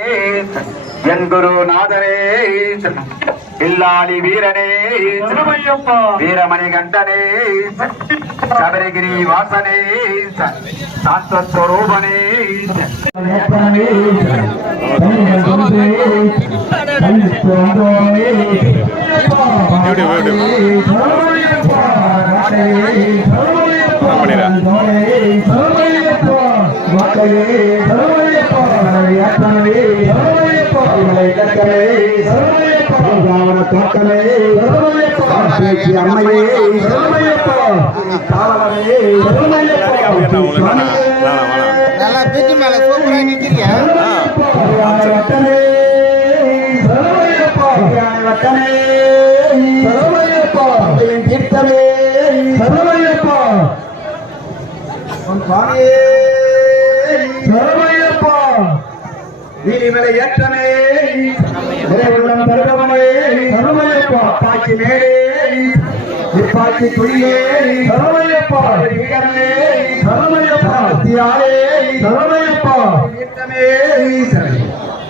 என் குருநாதனே இல்லாளி வீரனே வீரமணி கண்டனே சபரிகிரி வாசனே சாந்தஸ்வரூபனே நல்லா பிரிட்ஜ் மேல சூப்பரா நிக்கிறீங்க. நீலிமலை ஏற்றமே உள்ளம் தருகவனே பாக்கி மேலே நிப்பாக்கி துணியே சரமையப்பா வீரனே சரமையப்பா தியாலே சரமையப்பா ஏற்றமே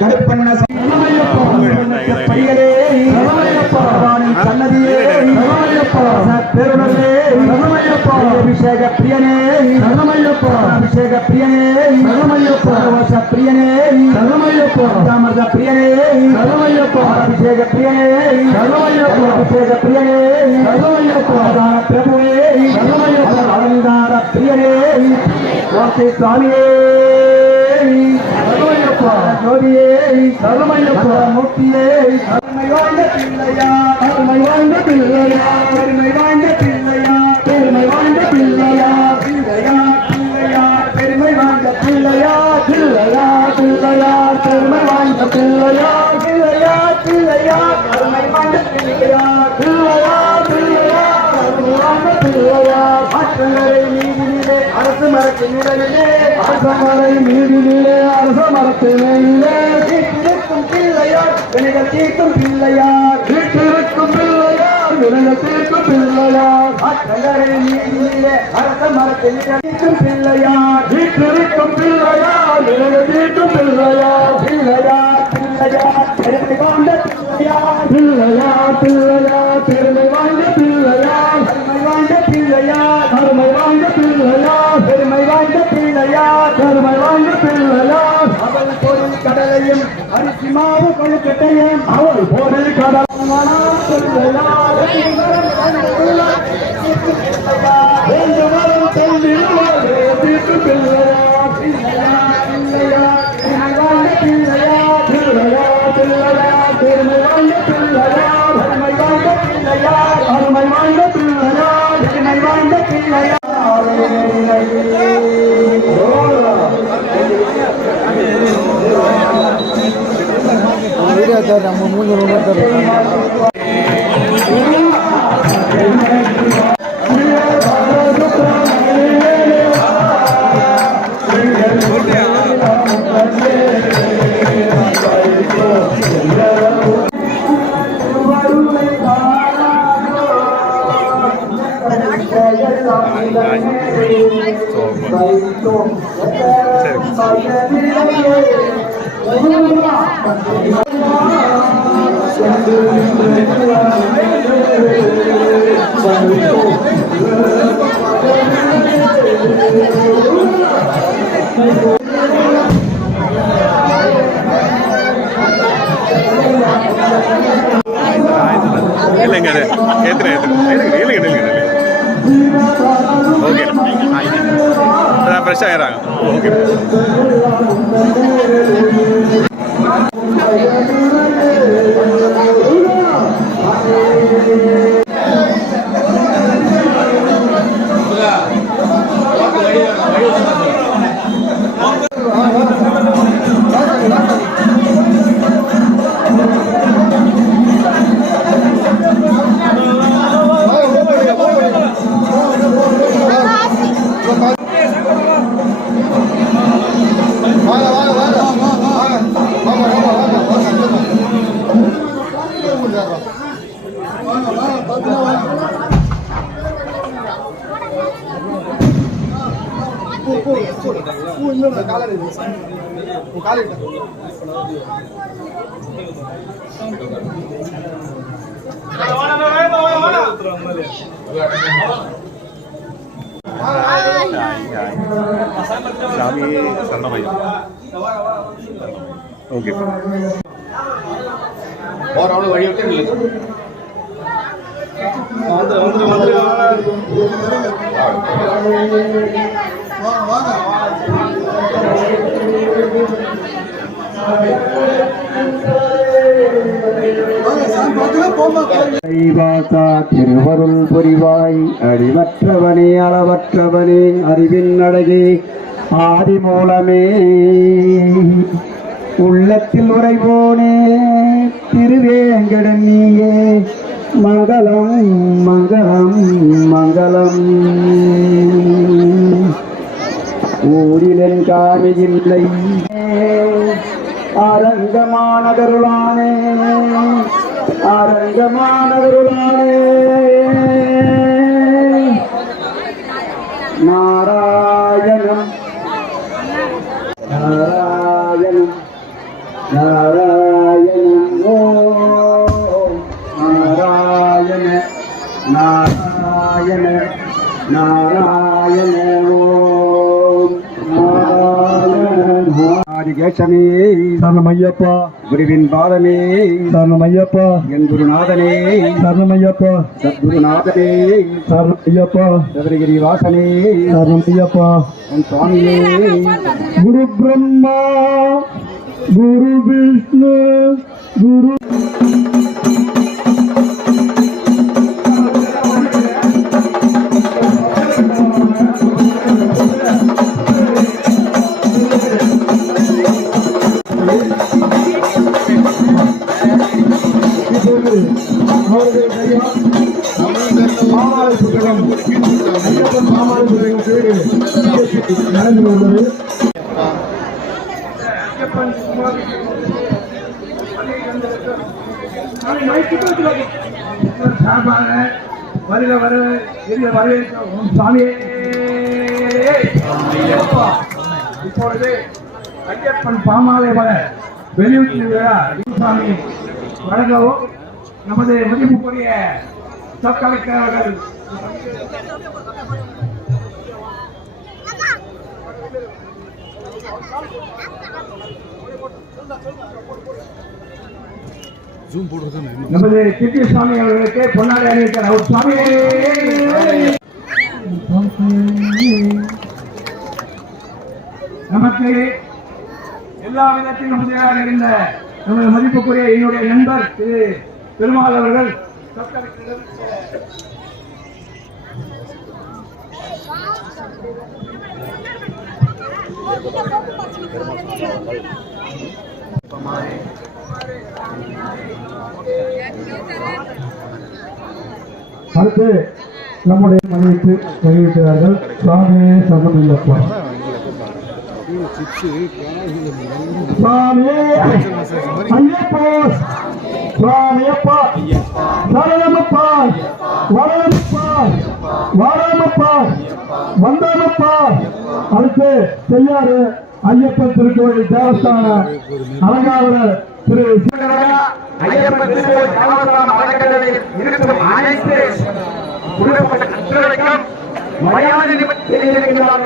கருப்பண்ண சரமையப்பா பையலே சரமையப்பா சன்னதியே சரமையப்பா பெருமலே சரமையப்பா அபிஷேக பிரியனே சரமையப்பா அபிஷேக பிரியனே சரமையப்பா வச பிரியனே சரமையப்பா தாமர பிரியனே சரமையப்பா அபிஷேக பிரியனே சரமையப்பா அபிஷேக பிரியனே சரமையப்பா பிரபுவே சரமையப்பா அலங்கார பிரியனே வாசி சுவாமியே சரமையப்பா ஜோதியே சரமையப்பா மூர்த்தியே அருமை வாய்ந்த பிள்ளையா அருமை வாய்ந்த பிள்ளையா பெருமை வாய்ந்த பிள்ளையா பெருமை வாய்ந்த பிள்ளையா பிள்ளையா பிள்ளையா பெருமை வாய்ந்த பிள்ளையா பிள்ளையா பிள்ளையா பெருமை வாய்ந்த பிள்ளையா பிள்ளையா பிள்ளையா அருமை வாய்ந்த பிள்ளையா பிள்ளையா பிள்ளையா அருமை வாய்ந்த பிள்ளையா ஆற்றங்கரை நீதினிலே அரசு மரத்தின் நிலையிலே அரசமரை நீதினிலே அரச மரத்தின் நிலையிலே வீட்டிருக்கும் பிள்ளையார் வினைகள் தீர்க்கும் பிள்ளையார் வீட்டிருக்கும் பிள்ளையார் வினைகள் தீர்க்கும் பிள்ளையார் ஆற்றங்கரை நீதினிலே அரச மரத்தின் தீர்க்கும் பிள்ளையார் வீட்டிருக்கும் பிள்ளையார் வினைகள் தீர்க்கும் பிள்ளையார் பிள்ளையார் பிள்ளையார் பெருமை வாய்ந்த பிள்ளையார் பிள்ளையார் பிள்ளையார் பெருமை வாய்ந்த பிள்ளையார் அருமை வாய்ந்த பிள்ளையார் அருமை வாய்ந்த பிள்ளையார் பெருமை வாய்ந்த பிள்ளையார் பெருமை வாய்ந்த பிள்ளையார் அவள் பொருள் கடலையும் அரிசி மாவு கொழுக்கட்டையும் அவள் பொருள் கடல் நம்ம மூணு இல்லைங்க ஓகே ஃப்ரெஷ் ஆகிறாங்க ஓகே காலை சாமி சரணமையா. ஓகே போறவங்க வழி விட்டு நில்லுங்க. ஐவாசா திருவருள் புரிவாய் அடிமற்றவனே அளவற்றவனே அறிவின் அழகே ஆதி மூலமே உள்ளத்தில் உறைவோனே திருவேங்கடன் நீயே மங்களம் மங்களம் மங்களம். ஊரிலன் காணியில்லை அரங்கமானதருளானே அரங்கமானதருளானே நாராயணம் நாராயணம் நாராயணம் ஓம் நாராயண நாராயண நாராயண ஓம் நாராயண. ஆதிகேசமே சரணமையப்பா, குருவின் பாதமே சரணமையப்பா, என் குருநாதனே சரணமையப்பா, சத்குருநாதனே சரணமையப்பா, சதுரகிரி வாசனே சரணமையப்பா, என் சுவாமியே. குரு பிரம்மா குரு விஷ்ணு குரு நடந்து கொண்டது. வருக வர வரவேற்கும் சுவாமியே. இப்பொழுது ஐயப்பன் பாமாலை வர வெளியூட்டில் சாமி வழங்கவும் நமது மதிப்புக்குரிய சப் கலெக்டர் அவர்கள் நமது சித்தி சுவாமி அவர்களுக்கு பொன்னாடி அணிவிக்கிறார். அவர் சுவாமியே நமக்கு எல்லா விதத்திலும் உதவியாக இருந்த நமது மதிப்புக்குரிய என்னுடைய நண்பர் திரு பெருமாள் அவர்கள் அடுத்து நம்முடைய மனைவிக்கு வெளியிட்டார்கள். சுவாமியே சரணமையப்பா, சுவாமியே ஐயப்பா, சுவாமியப்பா சரணமப்பா வரணமப்பா வரணமப்பா வந்தமப்பா. அடுத்து செய்யாறு ஐயப்பன் திருக்கோயில் தேவஸ்தான அலங்காவலர் திரு ஐயப்பன் திருக்கோயில் தேவஸ்தான அறக்கட்டளையில் இருக்கும் அனைத்து மரியாதை நிமித்தம்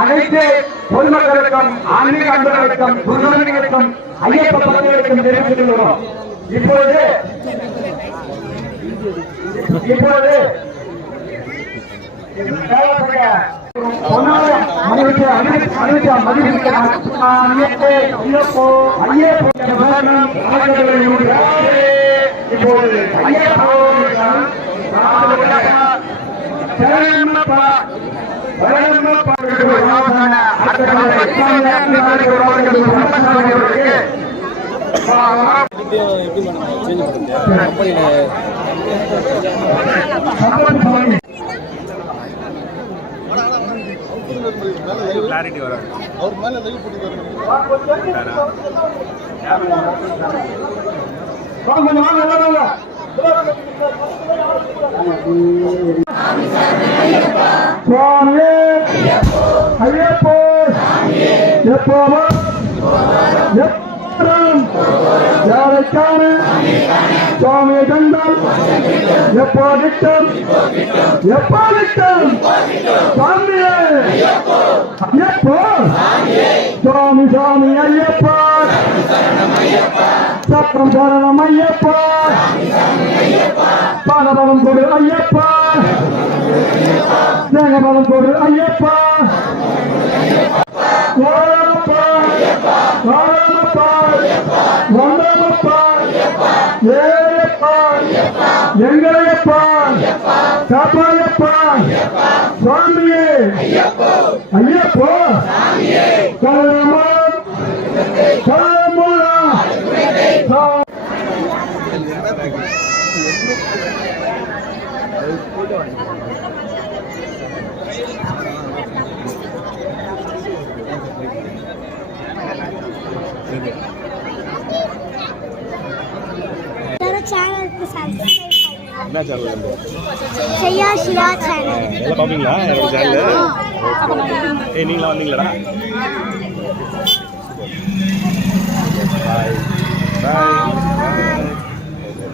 அனைத்து பொதுமக்களுக்கும் ஆன்மீக அன்பர்களுக்கும் குருநர்களுக்கும் ஐயப்ப பக்தர்களுக்கும் தெரிவித்துக் கொள்கிறோம். இப்பொழுது கிளாரிட்டி வராது. அவர் மேல நெல் போட்டு சுவாமியே ஐயப்போ எப்போ எப்போதும் யாரைக்கான சுவாமியை கண்டால் எப்போதிட்டும் சுவாமியே ஐயப்போ சுவாமி சுவாமி ஐயப்பா சத்தம் சரணம் ஐயப்பா பாதபலம் கொடு ஐயப்பா தேகபலம் கொடு ஐயப்பா ஓரமப்பா ஓரமப்பா வந்தமப்பா ஏயப்பா எங்களையப்பா காப்பாயப்பா சுவாமியே ஐயப்போ கலமூலம் கலமூலம் சேனலுக்கு சப்ஸ்கிரைப் என்ன சேனல் செய்யா சிவா சேனல் எல்லாம் பார்ப்பீங்களா என்னோட சேனல் நீங்களாம் வந்தீங்களாடா